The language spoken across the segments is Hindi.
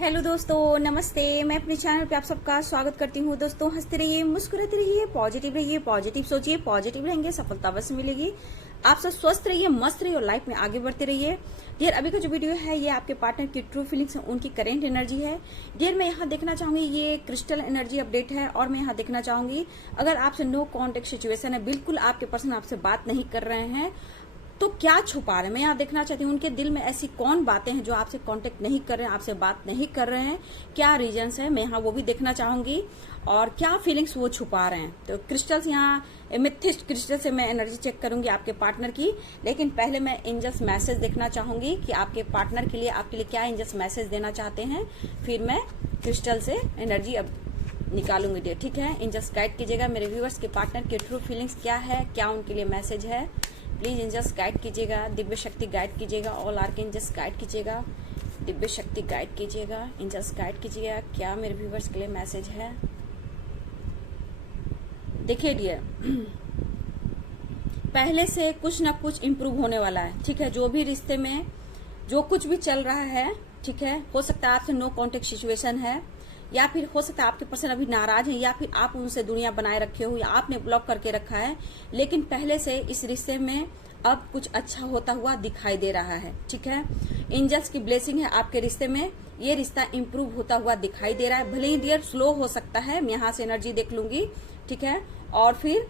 हेलो दोस्तों, नमस्ते। मैं अपने चैनल पे आप सबका स्वागत करती हूँ। दोस्तों, हंसते रहिए, मुस्कुराते रहिए, पॉजिटिव सोचिए, पॉजिटिव रहेंगे, सफलता अवश्य मिलेगी। आप सब स्वस्थ रहिए, मस्त रहिए और लाइफ में आगे बढ़ते रहिए। डियर, अभी का जो वीडियो है ये आपके पार्टनर की ट्रू फीलिंग्स, उनकी करेंट एनर्जी है। डियर, मैं यहाँ देखना चाहूंगी, ये क्रिस्टल एनर्जी अपडेट है और मैं यहाँ देखना चाहूंगी अगर आपसे नो कॉन्टेक्ट सिचुएशन है, बिल्कुल आपके पर्सन आपसे बात नहीं कर रहे हैं तो क्या छुपा रहे हैं। मैं यहाँ देखना चाहती हूँ उनके दिल में ऐसी कौन बातें हैं जो आपसे कांटेक्ट नहीं कर रहे हैं, आपसे बात नहीं कर रहे हैं, क्या रीजंस है, मैं यहाँ वो भी देखना चाहूंगी और क्या फीलिंग्स वो छुपा रहे हैं। तो क्रिस्टल्स यहाँ एमेथिस्ट क्रिस्टल से मैं एनर्जी चेक करूंगी आपके पार्टनर की, लेकिन पहले मैं एंजल्स मैसेज देखना चाहूंगी कि आपके पार्टनर के लिए, आपके लिए क्या एंजल्स मैसेज देना चाहते हैं, फिर मैं क्रिस्टल से एनर्जी अब निकालूंगी। डियर, ठीक है, एंजल्स गाइड कीजिएगा मेरे व्यूअर्स के पार्टनर के ट्रू फीलिंग्स क्या है, क्या उनके लिए मैसेज है। प्लीज एंजल्स गाइड कीजिएगा, दिव्य शक्ति गाइड कीजिएगा, ऑल आर्कएंजल्स गाइड कीजिएगा, दिव्य शक्ति गाइड कीजिएगा, एंजल्स गाइड कीजिएगा, क्या मेरे व्यूवर्स के लिए मैसेज है। देखिए डियर, पहले से कुछ ना कुछ इम्प्रूव होने वाला है, ठीक है। जो भी रिश्ते में जो कुछ भी चल रहा है, ठीक है, हो सकता है आपसे नो कॉन्टेक्ट सिचुएशन है, या फिर हो सकता है आपके पर्सन अभी नाराज है, या फिर आप उनसे दुनिया बनाए रखे हो, या आपने ब्लॉक करके रखा है, लेकिन पहले से इस रिश्ते में अब कुछ अच्छा होता हुआ दिखाई दे रहा है, ठीक है। एंजल्स की ब्लेसिंग है आपके रिश्ते में, ये रिश्ता इंप्रूव होता हुआ दिखाई दे रहा है। भले ही डियर स्लो हो सकता है, मैं यहाँ से एनर्जी देख लूंगी, ठीक है, और फिर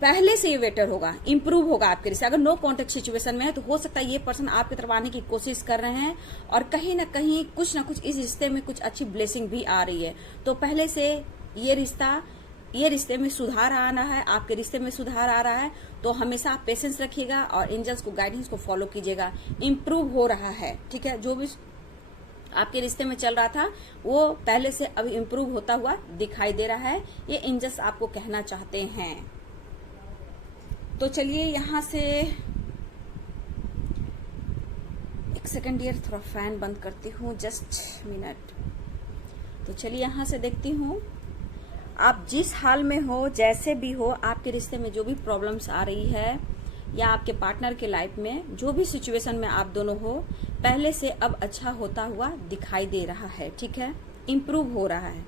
पहले से ये बेटर होगा, इंप्रूव होगा आपके रिश्ते। अगर नो कॉन्टेक्ट सिचुएशन में है तो हो सकता है ये पर्सन आपकी तरफ आने की कोशिश कर रहे हैं और कहीं ना कहीं कुछ ना कुछ इस रिश्ते में कुछ अच्छी ब्लेसिंग भी आ रही है। तो पहले से ये रिश्ते में सुधार आना है, आपके रिश्ते में सुधार आ रहा है, तो हमेशा आप पेशेंस रखिएगा और एंजल्स को गाइडेंस को फॉलो कीजिएगा। इंप्रूव हो रहा है, ठीक है, जो भी आपके रिश्ते में चल रहा था वो पहले से अभी इंप्रूव होता हुआ दिखाई दे रहा है, ये एंजल्स आपको कहना चाहते हैं। तो चलिए यहाँ से एक सेकंड डियर, थोड़ा फैन बंद करती हूँ, जस्ट मिनट। तो चलिए यहाँ से देखती हूँ, आप जिस हाल में हो, जैसे भी हो, आपके रिश्ते में जो भी प्रॉब्लम्स आ रही है या आपके पार्टनर के लाइफ में जो भी सिचुएशन में आप दोनों हो, पहले से अब अच्छा होता हुआ दिखाई दे रहा है, ठीक है, इम्प्रूव हो रहा है।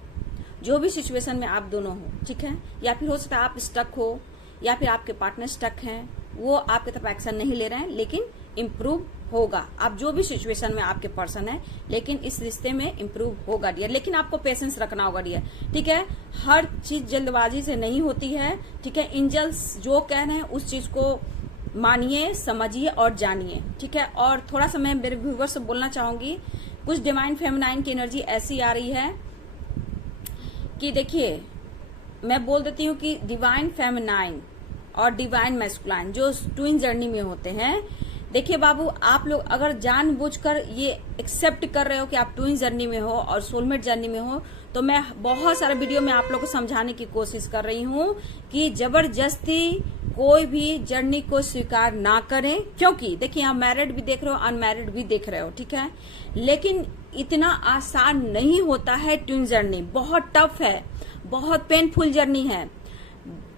जो भी सिचुएशन में आप दोनों हो, ठीक है, या फिर हो सकता है आप स्टक हो या फिर आपके पार्टनर स्टक हैं, वो आपके तरफ एक्शन नहीं ले रहे हैं, लेकिन इम्प्रूव होगा। आप जो भी सिचुएशन में आपके पर्सन है, लेकिन इस रिश्ते में इम्प्रूव होगा डियर, लेकिन आपको पेशेंस रखना होगा डियर, ठीक है। हर चीज जल्दबाजी से नहीं होती है, ठीक है। एंजल्स जो कह रहे हैं उस चीज को मानिए, समझिए और जानिए, ठीक है। और थोड़ा सा मैं मेरे व्यूवर से बोलना चाहूंगी, कुछ डिवाइन फेमिनाइन की एनर्जी ऐसी आ रही है कि देखिए, मैं बोल देती हूँ कि डिवाइन फेमिनाइन और डिवाइन मैस्कुलाइन जो ट्विन जर्नी में होते हैं, देखिए बाबू, आप लोग अगर जानबूझकर ये एक्सेप्ट कर रहे हो कि आप ट्विन जर्नी में हो और सोलमेट जर्नी में हो, तो मैं बहुत सारे वीडियो में आप लोग को समझाने की कोशिश कर रही हूँ कि जबरदस्ती कोई भी जर्नी को स्वीकार ना करें, क्योंकि देखिए यहाँ मैरिड भी देख रहे हो, अनमैरिड भी देख रहे हो, ठीक है, लेकिन इतना आसान नहीं होता है ट्विन जर्नी, बहुत टफ है, बहुत पेनफुल जर्नी है,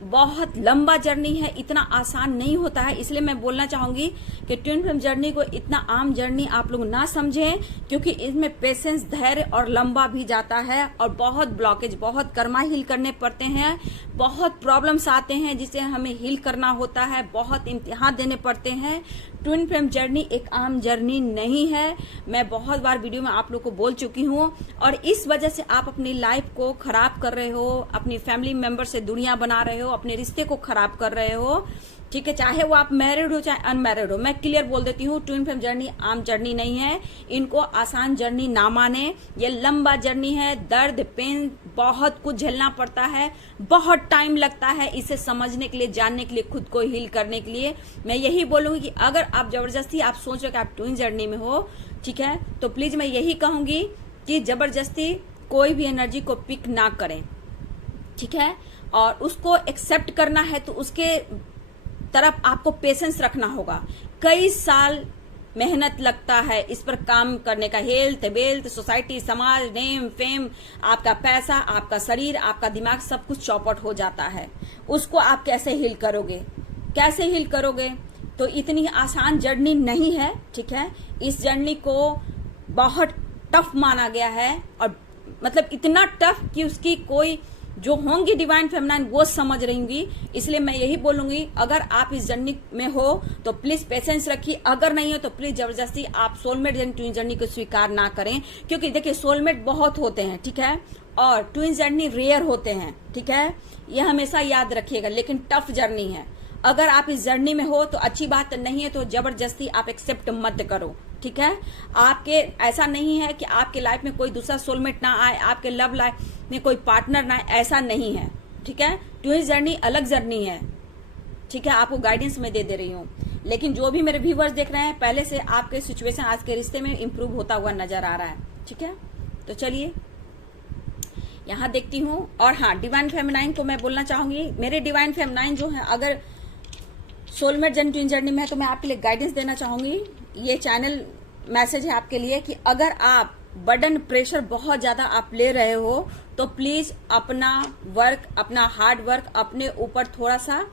बहुत लंबा जर्नी है, इतना आसान नहीं होता है। इसलिए मैं बोलना चाहूंगी कि ट्विन फ्लेम जर्नी को इतना आम जर्नी आप लोग ना समझें, क्योंकि इसमें पेशेंस, धैर्य और लंबा भी जाता है और बहुत ब्लॉकेज, बहुत कर्मा हील करने पड़ते हैं, बहुत प्रॉब्लम्स आते हैं जिसे हमें हील करना होता है, बहुत इम्तिहान देने पड़ते हैं। ट्विन फ्लेम जर्नी एक आम जर्नी नहीं है, मैं बहुत बार वीडियो में आप लोग को बोल चुकी हूँ, और इस वजह से आप अपनी लाइफ को खराब कर रहे हो, अपनी फैमिली मेंबर से दुनिया बना रहे हो, अपने रिश्ते को खराब कर रहे हो, ठीक है, चाहे वो आप मैरिड हो चाहे अनमैरिड हो। मैं क्लियर बोल देती हूँ, ट्विन फ्लेम जर्नी आम जर्नी नहीं है, इनको आसान जर्नी ना माने, ये लंबा जर्नी है, दर्द, पेन, बहुत कुछ झेलना पड़ता है, बहुत टाइम लगता है इसे समझने के लिए, जानने के लिए, खुद को हील करने के लिए। मैं यही बोलूंगी कि अगर आप जबरदस्ती आप सोच रहे हो कि आप ट्विन जर्नी में हो, ठीक है, तो प्लीज मैं यही कहूंगी कि जबरदस्ती कोई भी एनर्जी को पिक ना करें, ठीक है, और उसको एक्सेप्ट करना है तो उसके तरफ आपको पेशेंस रखना होगा। कई साल मेहनत लगता है इस पर काम करने का, हेल्थ, वेल्थ, सोसाइटी, समाज, नेम, फेम, आपका पैसा, आपका शरीर, आपका दिमाग, सब कुछ चौपट हो जाता है। उसको आप कैसे हील करोगे, कैसे हील करोगे? तो इतनी आसान जर्नी नहीं है, ठीक है। इस जर्नी को बहुत टफ माना गया है, और मतलब इतना टफ कि उसकी कोई जो होंगी डिवाइन फेमिनाइन वो समझ रही होंगी। इसलिए मैं यही बोलूंगी, अगर आप इस जर्नी में हो तो प्लीज पेशेंस रखिए, अगर नहीं हो तो प्लीज जबरदस्ती आप सोलमेट ट्विन जर्नी को स्वीकार ना करें, क्योंकि देखिए सोलमेट बहुत होते हैं, ठीक है, और ट्विन जर्नी रेयर होते हैं, ठीक है, यह हमेशा याद रखिएगा। लेकिन टफ जर्नी है, अगर आप इस जर्नी में हो तो अच्छी बात नहीं है, तो जबरदस्ती आप एक्सेप्ट मत करो, ठीक है। आपके ऐसा नहीं है कि आपके लाइफ में कोई दूसरा सोलमेट ना आए, आपके लव लाइफ में कोई पार्टनर ना आए, ऐसा नहीं है, ठीक है। ट्विन जर्नी अलग जर्नी है, ठीक है, आपको गाइडेंस में दे रही हूँ। लेकिन जो भी मेरे व्यूवर्स देख रहे हैं, पहले से आपके सिचुएशन आज के रिश्ते में इंप्रूव होता हुआ नजर आ रहा है, ठीक है। तो चलिए यहाँ देखती हूँ। और हाँ, डिवाइन फेमिनाइन को मैं बोलना चाहूंगी, मेरे डिवाइन फेमिनाइन जो है अगर सोलमेट ट्विन जर्नी में है तो मैं आपके लिए गाइडेंस देना चाहूंगी। ये चैनल मैसेज है आपके लिए कि अगर आप बर्डन प्रेशर बहुत ज्यादा आप ले रहे हो तो प्लीज अपना वर्क, अपना हार्ड वर्क अपने ऊपर थोड़ा सा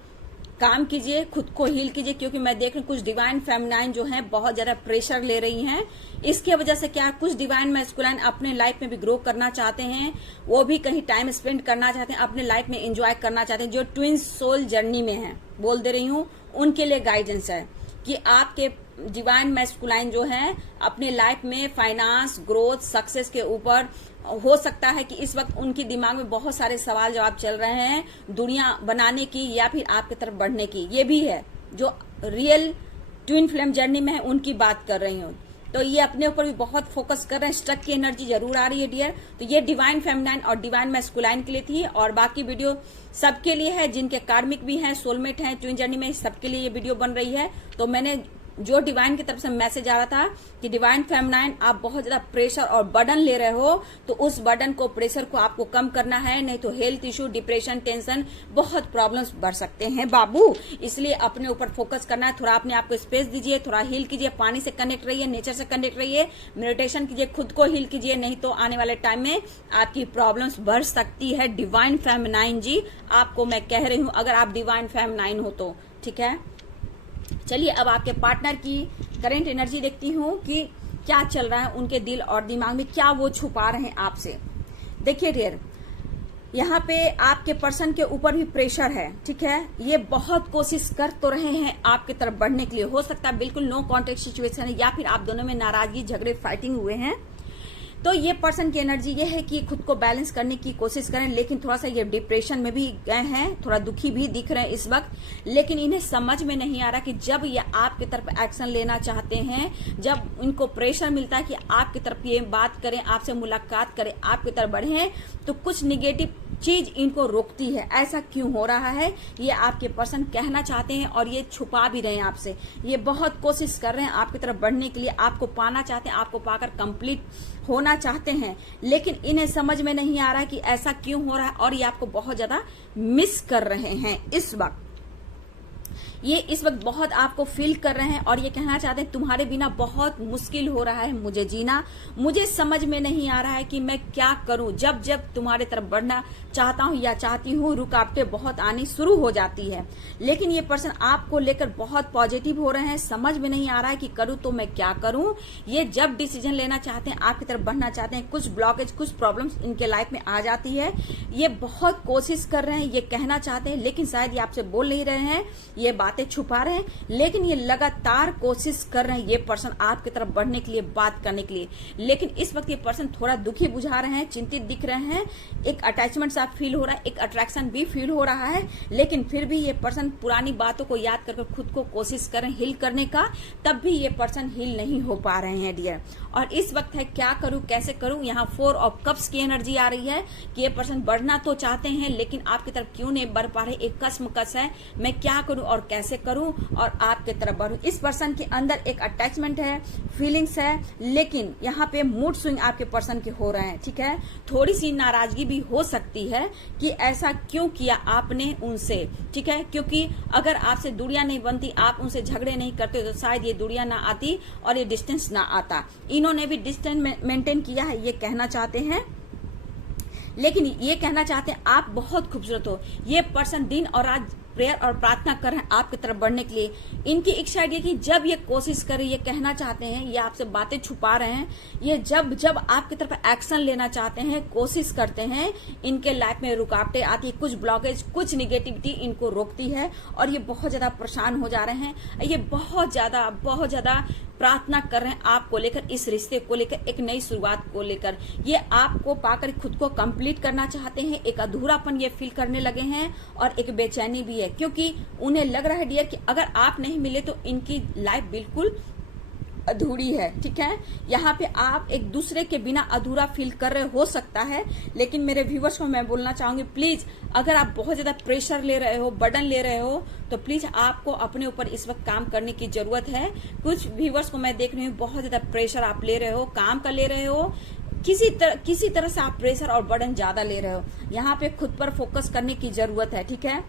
काम कीजिए, खुद को हील कीजिए, क्योंकि मैं देख रही हूँ कुछ डिवाइन फेमिनाइन जो है बहुत ज्यादा प्रेशर ले रही हैं। इसके वजह से क्या, कुछ डिवाइन मैस्कुलाइन अपने लाइफ में भी ग्रो करना चाहते हैं, वो भी कहीं टाइम स्पेंड करना चाहते हैं, अपने लाइफ में एंजॉय करना चाहते हैं, जो ट्विन सोल जर्नी में है, बोल दे रही हूँ, उनके लिए गाइडेंस है कि आपके डिवाइन मैस्कुलाइन जो है अपने लाइफ में फाइनेंस, ग्रोथ, सक्सेस के ऊपर हो सकता है कि इस वक्त उनके दिमाग में बहुत सारे सवाल जवाब चल रहे हैं, दुनिया बनाने की या फिर आपकी तरफ बढ़ने की। ये भी है जो रियल ट्विन फ्लेम जर्नी में है, उनकी बात कर रही हूँ। तो ये अपने ऊपर भी बहुत फोकस कर रहे हैं, स्ट्रक की एनर्जी जरूर आ रही है डियर। तो ये डिवाइन फेमिनाइन और डिवाइन मैस्कुलाइन के लिए थी, और बाकी वीडियो सबके लिए है, जिनके कार्मिक भी हैं, सोलमेट हैं ट्विन जर्नी में, सबके लिए ये वीडियो बन रही है। तो मैंने जो डिवाइन की तरफ से मैसेज आ रहा था कि डिवाइन फेमिनाइन आप बहुत ज्यादा प्रेशर और बर्डन ले रहे हो, तो उस बर्डन को, प्रेशर को आपको कम करना है, नहीं तो हेल्थ इश्यू, डिप्रेशन, टेंशन, बहुत प्रॉब्लम्स बढ़ सकते हैं बाबू। इसलिए अपने ऊपर फोकस करना है, थोड़ा अपने आप को स्पेस दीजिए, थोड़ा हील कीजिए, पानी से कनेक्ट रहिए, नेचर से कनेक्ट रहिए, मेडिटेशन कीजिए, खुद को हील कीजिए, नहीं तो आने वाले टाइम में आपकी प्रॉब्लम्स बढ़ सकती है डिवाइन फेमिनाइन जी, आपको मैं कह रही हूँ, अगर आप डिवाइन फेमिनाइन हो तो, ठीक है। चलिए अब आपके पार्टनर की करंट एनर्जी देखती हूँ कि क्या चल रहा है उनके दिल और दिमाग में, क्या वो छुपा रहे हैं आपसे। देखिए डियर, यहाँ पे आपके पर्सन के ऊपर भी प्रेशर है, ठीक है। ये बहुत कोशिश कर तो रहे हैं आपकी तरफ बढ़ने के लिए, हो सकता है बिल्कुल नो कॉन्टेक्ट सिचुएशन है, या फिर आप दोनों में नाराजगी, झगड़े, फाइटिंग हुए हैं। तो ये पर्सन की एनर्जी ये है कि खुद को बैलेंस करने की कोशिश करें, लेकिन थोड़ा सा ये डिप्रेशन में भी गए हैं, थोड़ा दुखी भी दिख रहे हैं इस वक्त। लेकिन इन्हें समझ में नहीं आ रहा कि जब ये आपकी तरफ एक्शन लेना चाहते हैं, जब इनको प्रेशर मिलता है कि आपकी तरफ ये बात करें, आपसे मुलाकात करें, आपकी तरफ बढ़े, तो कुछ निगेटिव चीज इनको रोकती है। ऐसा क्यों हो रहा है, ये आपके पर्सन कहना चाहते हैं और ये छुपा भी रहे हैं आपसे। ये बहुत कोशिश कर रहे हैं आपकी तरफ बढ़ने के लिए, आपको पाना चाहते हैं, आपको पाकर कंप्लीट होना चाहते हैं, लेकिन इन्हें समझ में नहीं आ रहा है कि ऐसा क्यों हो रहा है, और ये आपको बहुत ज्यादा मिस कर रहे हैं इस वक्त। ये इस वक्त बहुत आपको फील कर रहे हैं और ये कहना चाहते हैं तुम्हारे बिना बहुत मुश्किल हो रहा है मुझे जीना, मुझे समझ में नहीं आ रहा है कि मैं क्या करूं। जब जब तुम्हारे तरफ बढ़ना चाहता हूं या चाहती हूं, रुकावटें बहुत आनी शुरू हो जाती है। लेकिन ये पर्सन आपको लेकर बहुत पॉजिटिव हो रहे हैं, समझ में नहीं आ रहा है कि करूं तो मैं क्या करूं। ये जब डिसीजन लेना चाहते हैं, आपकी तरफ बढ़ना चाहते हैं, कुछ ब्लॉकेज, कुछ प्रॉब्लम्स इनके लाइफ में आ जाती है। ये बहुत कोशिश कर रहे हैं, ये कहना चाहते हैं, लेकिन शायद ये आपसे बोल नहीं रहे हैं, ये बातें छुपा रहे हैं, लेकिन ये लगातार कोशिश कर रहे हैं ये पर्सन आपकी तरफ बढ़ने के लिए, बात करने के लिए। लेकिन इस वक्त ये पर्सन थोड़ा दुखी बुझा रहे हैं, चिंतित दिख रहे हैं, एक अटैचमेंट सा फील हो रहा है, एक अट्रैक्शन भी फील हो रहा है। लेकिन फिर भी ये पर्सन पुरानी बातों को याद करके खुद को कोशिश कर रहे हैं हील करने का, तब भी ये पर्सन हील नहीं हो पा रहे हैं डियर। और इस वक्त है क्या करूं, कैसे करूं। यहाँ 4 ऑफ कप्स की एनर्जी आ रही है कि ये पर्सन बढ़ना तो चाहते हैं, लेकिन आपकी तरफ क्यों नहीं बढ़ पा रहे, एक कसमकस है, मैं क्या करूं और कैसे करूं और आपके तरफ बढ़ूं। इस पर्सन के अंदर एक अटैचमेंट है, फीलिंग्स है, लेकिन यहाँ पे मूड स्विंग आपके पर्सन के हो रहे हैं, ठीक है। थोड़ी सी नाराजगी भी हो सकती है कि ऐसा क्यों किया आपने उनसे, ठीक है, क्योंकि अगर आपसे दूरियां नहीं बनती, आप उनसे झगड़े नहीं करते, तो शायद ये दूरियां ना आती और ये डिस्टेंस ना आता। इन्होंने भी डिस्टेंस मेंटेन किया है, ये कहना चाहते हैं, लेकिन ये कहना चाहते हैं आप बहुत खूबसूरत हो। ये पर्सन दिन और रात प्रेयर और प्रार्थना कर रहे हैं आपकी तरफ बढ़ने के लिए। इनकी इच्छा है कि जब ये कोशिश करें, ये कहना चाहते हैं, ये आपसे बातें छुपा रहे हैं, ये जब जब आपकी तरफ एक्शन लेना चाहते हैं, कोशिश करते हैं, इनके लाइफ में रुकावटें आती है, कुछ ब्लॉकेज, कुछ निगेटिविटी इनको रोकती है और ये बहुत ज्यादा परेशान हो जा रहे हैं। ये बहुत ज्यादा प्रार्थना कर रहे हैं आपको लेकर, इस रिश्ते को लेकर, एक नई शुरुआत को लेकर। ये आपको पाकर खुद को कंप्लीट करना चाहते हैं, एक अधूरापन ये फील करने लगे हैं और एक बेचैनी भी है, क्योंकि उन्हें लग रहा है डियर कि अगर आप नहीं मिले तो इनकी लाइफ बिल्कुल अधूरी है। ठीक है, यहाँ पे आप एक दूसरे के बिना अधूरा फील कर रहे हो सकता है, लेकिन मेरे व्यूवर्स को मैं बोलना चाहूंगी, प्लीज अगर आप बहुत ज्यादा प्रेशर ले रहे हो, बर्डन ले रहे हो, तो प्लीज आपको अपने ऊपर इस वक्त काम करने की जरूरत है। कुछ व्यूवर्स को मैं देख रही हूँ बहुत ज्यादा प्रेशर आप ले रहे हो, काम का ले रहे हो, किसी तरह से आप प्रेशर और बर्डन ज्यादा ले रहे हो। यहाँ पे खुद पर फोकस करने की जरूरत है। ठीक है,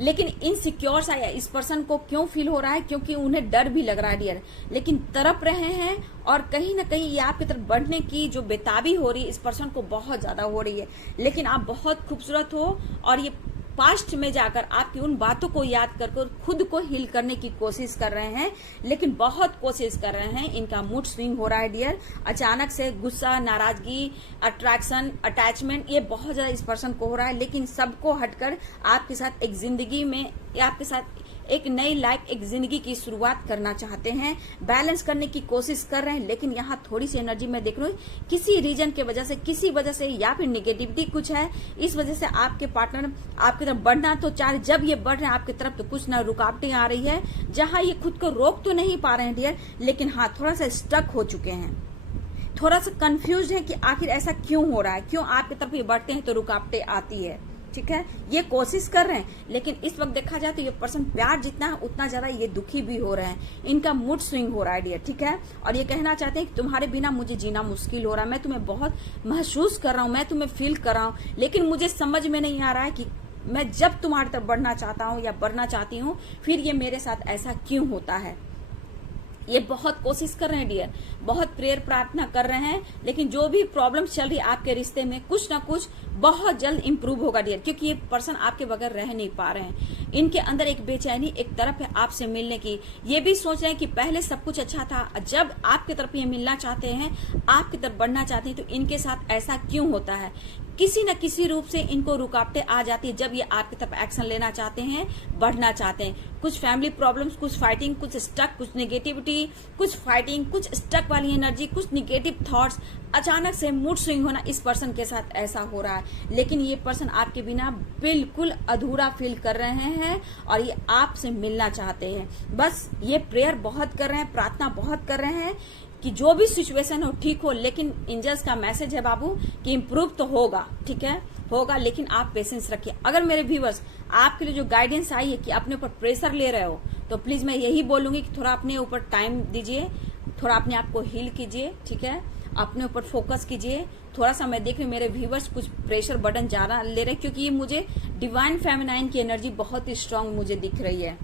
लेकिन इनसिक्योर सा इस पर्सन को क्यों फील हो रहा है, क्योंकि उन्हें डर भी लग रहा है डियर, लेकिन तड़प रहे हैं और कहीं ना कहीं ये आपकी तरफ बढ़ने की जो बेताबी हो रही है इस पर्सन को बहुत ज्यादा हो रही है। लेकिन आप बहुत खूबसूरत हो और ये पास्ट में जाकर आपकी उन बातों को याद कर खुद को हील करने की कोशिश कर रहे हैं, लेकिन बहुत कोशिश कर रहे हैं। इनका मूड स्विंग हो रहा है डियर, अचानक से गुस्सा, नाराजगी, अट्रैक्शन, अटैचमेंट, ये बहुत ज्यादा इस पर्सन को हो रहा है। लेकिन सबको हटकर आपके साथ एक जिंदगी में, आपके साथ एक नई लाइफ, एक जिंदगी की शुरुआत करना चाहते हैं, बैलेंस करने की कोशिश कर रहे हैं। लेकिन यहाँ थोड़ी सी एनर्जी मैं देख रही हूँ किसी रीजन के वजह से, किसी वजह से या फिर नेगेटिविटी कुछ है, इस वजह से आपके पार्टनर आपकी तरफ बढ़ना तो चाहे, जब ये बढ़ रहे हैं आपकी तरफ तो कुछ ना रुकावटें आ रही है, जहां ये खुद को रोक तो नहीं पा रहे हैं डियर, लेकिन हाँ थोड़ा सा स्टक हो चुके हैं, थोड़ा सा कंफ्यूज है कि आखिर ऐसा क्यों हो रहा है, क्यों आपकी तरफ ये बढ़ते हैं तो रुकावटें आती है। ठीक है, ये कोशिश कर रहे हैं, लेकिन इस वक्त देखा जाए तो ये पर्सन प्यार जितना है उतना ज्यादा ये दुखी भी हो रहे हैं। इनका मूड स्विंग हो रहा है डियर। ठीक है, और ये कहना चाहते हैं कि तुम्हारे बिना मुझे जीना मुश्किल हो रहा है, मैं तुम्हें बहुत महसूस कर रहा हूँ, मैं तुम्हें फील कर रहा हूँ, लेकिन मुझे समझ में नहीं आ रहा है कि मैं जब तुम्हारी तरफ बढ़ना चाहता हूँ या बढ़ना चाहती हूँ, फिर ये मेरे साथ ऐसा क्यों होता है। ये बहुत कोशिश कर रहे हैं डियर, बहुत प्रेयर प्रार्थना कर रहे हैं, लेकिन जो भी प्रॉब्लम चल रही है आपके रिश्ते में, कुछ ना कुछ बहुत जल्द इंप्रूव होगा डियर, क्योंकि ये पर्सन आपके बगैर रह नहीं पा रहे हैं। इनके अंदर एक बेचैनी, एक तरफ है आपसे मिलने की, ये भी सोच रहे हैं कि पहले सब कुछ अच्छा था, जब आपकी तरफ ये मिलना चाहते हैं, आपकी तरफ बढ़ना चाहते हैं, तो इनके साथ ऐसा क्यों होता है। किसी न किसी रूप से इनको रुकावटें आ जाती है जब ये आपकी तरफ एक्शन लेना चाहते हैं, बढ़ना चाहते हैं। कुछ फैमिली प्रॉब्लम्स, कुछ फाइटिंग, कुछ स्टक, कुछ नेगेटिविटी, कुछ फाइटिंग, कुछ स्टक वाली एनर्जी, कुछ निगेटिव थॉट्स, अचानक से मूड स्विंग होना, इस पर्सन के साथ ऐसा हो रहा है। लेकिन ये पर्सन आपके बिना बिल्कुल अधूरा फील कर रहे हैं और ये आपसे मिलना चाहते हैं। बस ये प्रेयर बहुत कर रहे हैं, प्रार्थना बहुत कर रहे हैं कि जो भी सिचुएशन हो ठीक हो, लेकिन एंजल्स का मैसेज है बाबू कि इम्प्रूव तो होगा। ठीक है, होगा, लेकिन आप पेशेंस रखिए। अगर मेरे व्यूवर्स आपके लिए जो गाइडेंस आई है कि अपने ऊपर प्रेशर ले रहे हो, तो प्लीज मैं यही बोलूंगी कि थोड़ा अपने ऊपर टाइम दीजिए, थोड़ा अपने आप को हील कीजिए। ठीक है, अपने ऊपर फोकस कीजिए। थोड़ा सा मैं देख रही हूँ मेरे व्यूवर्स कुछ प्रेशर बर्डन ज्यादा ले रहे हैं, क्योंकि ये मुझे डिवाइन फेमिनाइन की एनर्जी बहुत ही स्ट्रांग मुझे दिख रही है,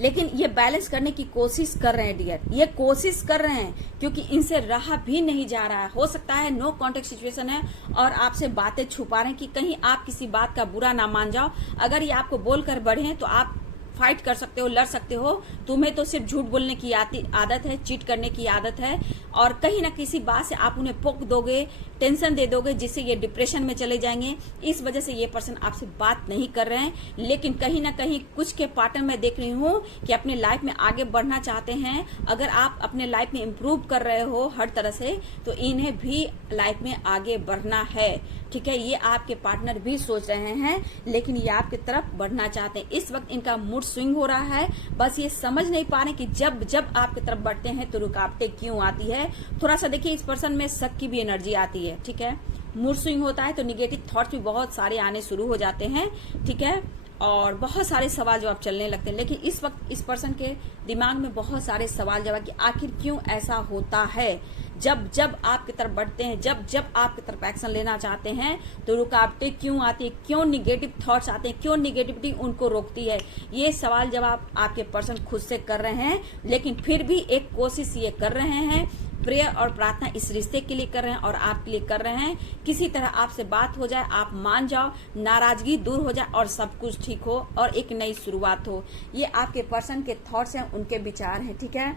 लेकिन ये बैलेंस करने की कोशिश कर रहे हैं डियर, ये कोशिश कर रहे हैं, क्योंकि इनसे रहा भी नहीं जा रहा है। हो सकता है नो कांटेक्ट सिचुएशन है और आपसे बातें छुपा रहे हैं कि कहीं आप किसी बात का बुरा ना मान जाओ। अगर ये आपको बोलकर बढ़े तो आप फाइट कर सकते हो, लड़ सकते हो। तुम्हें तो सिर्फ झूठ बोलने की आदत है, चीट करने की आदत है, और कहीं ना किसी बात से आप उन्हें पोक दोगे, टेंशन दे दोगे, जिससे ये डिप्रेशन में चले जाएंगे। इस वजह से ये पर्सन आपसे बात नहीं कर रहे हैं, लेकिन कहीं ना कहीं कुछ के पार्टनर मैं देख रही हूँ कि अपने लाइफ में आगे बढ़ना चाहते हैं। अगर आप अपने लाइफ में इम्प्रूव कर रहे हो हर तरह से, तो इन्हें भी लाइफ में आगे बढ़ना है। ठीक है, ये आपके पार्टनर भी सोच रहे हैं, लेकिन ये आपकी तरफ बढ़ना चाहते हैं। इस वक्त इनका मूड स्विंग हो रहा है, बस ये समझ नहीं पा रहे कि जब जब आपकी तरफ बढ़ते हैं तो रुकावटें क्यों आती है। थोड़ा सा देखिए, इस पर्सन में शक की भी एनर्जी आती है। ठीक है, मूड स्विंग होता है तो निगेटिव थॉट्स भी बहुत सारे आने शुरू हो जाते हैं। ठीक है, और बहुत सारे सवाल जवाब चलने लगते हैं, लेकिन इस वक्त इस पर्सन के दिमाग में बहुत सारे सवाल जवाब कि आखिर क्यों ऐसा होता है। जब जब आपकी तरफ बढ़ते हैं, जब जब आपकी तरफ एक्शन लेना चाहते हैं, तो रुकावटें क्यों आती है, क्यों निगेटिव थॉट्स आते हैं, क्यों निगेटिविटी उनको रोकती है। ये सवाल जवाब आपके पर्सन खुद से कर रहे हैं, लेकिन फिर भी एक कोशिश ये कर रहे हैं प्रेयर और प्रार्थना इस रिश्ते के लिए कर रहे हैं और आपके लिए कर रहे हैं। किसी तरह आपसे बात हो जाए, आप मान जाओ, नाराजगी दूर हो जाए और सब कुछ ठीक हो और एक नई शुरुआत हो। ये आपके पर्सन के थॉट्स हैं, उनके विचार हैं, ठीक है।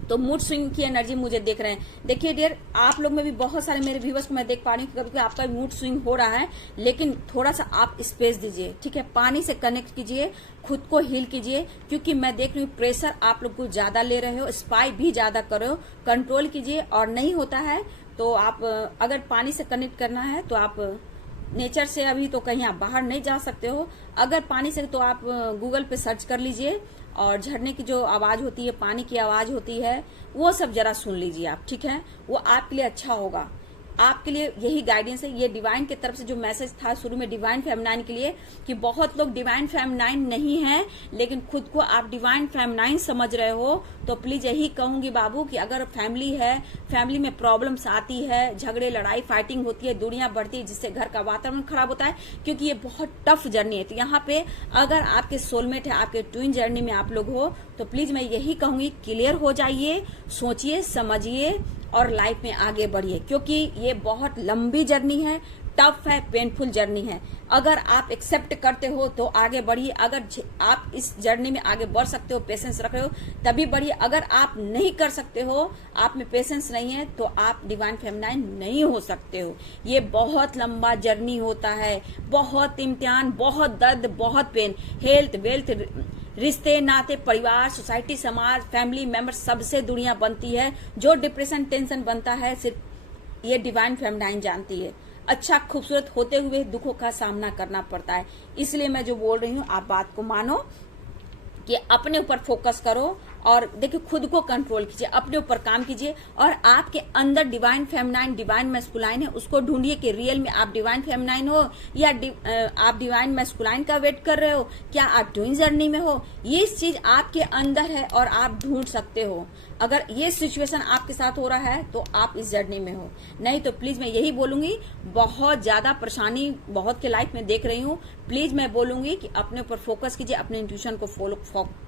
तो मूड स्विंग की एनर्जी मुझे देख रहे हैं। देखिए डियर, आप लोग में भी बहुत सारे मेरे व्यूवर्स को मैं देख पा रही हूँ कि कभी आपका मूड स्विंग हो रहा है, लेकिन थोड़ा सा आप स्पेस दीजिए, ठीक है। पानी से कनेक्ट कीजिए, खुद को हील कीजिए, क्योंकि मैं देख रही हूँ प्रेशर आप लोग को ज्यादा ले रहे हो, स्पाई भी ज्यादा कर रहे हो। कंट्रोल कीजिए, और नहीं होता है तो आप अगर पानी से कनेक्ट करना है तो आप नेचर से, अभी तो कहीं आप बाहर नहीं जा सकते हो, अगर पानी से तो आप गूगल पे सर्च कर लीजिए और झरने की जो आवाज होती है, पानी की आवाज होती है, वो सब जरा सुन लीजिए आप, ठीक है। वो आपके लिए अच्छा होगा, आपके लिए यही गाइडेंस है। ये डिवाइन की तरफ से जो मैसेज था शुरू में डिवाइन फेमिनाइन के लिए, कि बहुत लोग डिवाइन फेमिनाइन नहीं है लेकिन खुद को आप डिवाइन फेमिनाइन समझ रहे हो, तो प्लीज यही कहूंगी बाबू कि अगर फैमिली है, फैमिली में प्रॉब्लम्स आती है, झगड़े लड़ाई फाइटिंग होती है, दूरियां बढ़ती है, जिससे घर का वातावरण खराब होता है, क्योंकि ये बहुत टफ जर्नी है। तो यहाँ पे अगर आपके सोलमेट है, आपके ट्विन जर्नी में आप लोग हो, तो प्लीज मैं यही कहूंगी, क्लियर हो जाइए, सोचिए समझिए और लाइफ में आगे बढ़िए, क्योंकि ये बहुत लंबी जर्नी है, टफ है, पेनफुल जर्नी है। अगर आप एक्सेप्ट करते हो तो आगे बढ़िए, अगर आप इस जर्नी में आगे बढ़ सकते हो, पेशेंस रख रहे हो, तभी बढ़िए। अगर आप नहीं कर सकते हो, आप में पेशेंस नहीं है, तो आप डिवाइन फेमिनाइन नहीं हो सकते हो। ये बहुत लंबा जर्नी होता है, बहुत इम्तिहान, बहुत दर्द, बहुत पेन, हेल्थ वेल्थ, रिश्ते नाते, परिवार, सोसाइटी, समाज, फैमिली मेंबर, सबसे दुनिया बनती है। जो डिप्रेशन टेंशन बनता है, सिर्फ ये डिवाइन फेमिनाइन जानती है। अच्छा खूबसूरत होते हुए दुखों का सामना करना पड़ता है। इसलिए मैं जो बोल रही हूँ, आप बात को मानो कि अपने ऊपर फोकस करो और देखिए, खुद को कंट्रोल कीजिए, अपने ऊपर काम कीजिए, और आपके अंदर डिवाइन फेमिनाइन, डिवाइन मैस्कुलाइन है, उसको ढूंढिए कि रियल में आप डिवाइन फेमिनाइन हो या आप डिवाइन मैस्कुलाइन का वेट कर रहे हो, क्या आप ट्विन जर्नी में हो। ये चीज आपके अंदर है और आप ढूंढ सकते हो। अगर ये सिचुएशन आपके साथ हो रहा है तो आप इस जर्नी में हो, नहीं तो प्लीज मैं यही बोलूंगी, बहुत ज्यादा परेशानी बहुत के लाइफ में देख रही हूँ, प्लीज मैं बोलूंगी कि अपने ऊपर फोकस कीजिए, अपने इंट्यूशन को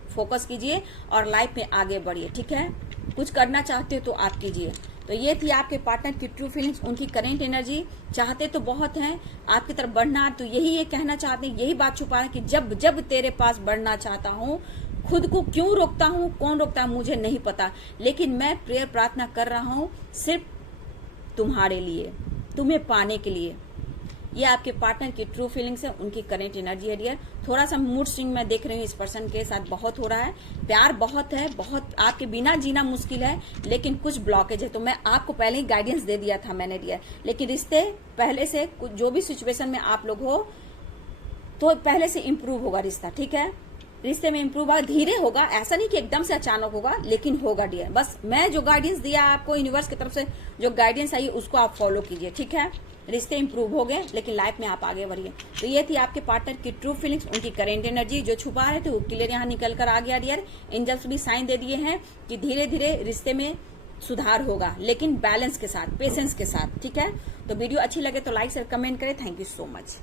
फोकस कीजिए और लाइफ में आगे बढ़िए, ठीक है। कुछ करना चाहते हो तो आप कीजिए। तो ये थी आपके पार्टनर की ट्रू फीलिंग्स, उनकी करेंट एनर्जी। चाहते तो बहुत हैं आपकी तरफ बढ़ना, तो यही ये कहना चाहते हैं, यही बात छुपा है कि जब जब तेरे पास बढ़ना चाहता हूँ, खुद को क्यों रोकता हूँ, कौन रोकता है मुझे नहीं पता, लेकिन मैं प्रेयर प्रार्थना कर रहा हूँ सिर्फ तुम्हारे लिए, तुम्हें पाने के लिए। ये आपके पार्टनर की ट्रू फीलिंग्स है, उनकी करेंट एनर्जी है डियर। थोड़ा सा मूड स्विंग मैं देख रही हूँ इस पर्सन के साथ बहुत हो रहा है, प्यार बहुत है, बहुत आपके बिना जीना मुश्किल है, लेकिन कुछ ब्लॉकेज है। तो मैं आपको पहले ही गाइडेंस दे दिया था मैंने डियर, लेकिन रिश्ते पहले से जो भी सिचुएशन में आप लोग हो, तो पहले से इम्प्रूव होगा रिश्ता, ठीक है। रिश्ते में इम्प्रूव होगा, धीरे होगा, ऐसा नहीं कि एकदम से अचानक होगा, लेकिन होगा डियर। बस मैं जो गाइडेंस दिया आपको यूनिवर्स की तरफ से, जो गाइडेंस आई उसको आप फॉलो कीजिए, ठीक है। रिश्ते इंप्रूव हो गए, लेकिन लाइफ में आप आगे बढ़िए। तो ये थी आपके पार्टनर की ट्रू फीलिंग्स, उनकी करेंट एनर्जी। जो छुपा रहे थे वो क्लियर यहाँ निकल कर आ गया डियर। एंजल्स भी साइन दे दिए हैं कि धीरे धीरे रिश्ते में सुधार होगा, लेकिन बैलेंस के साथ, पेशेंस के साथ, ठीक है। तो वीडियो अच्छी लगे तो लाइक शेयर कमेंट करें। Thank you so much.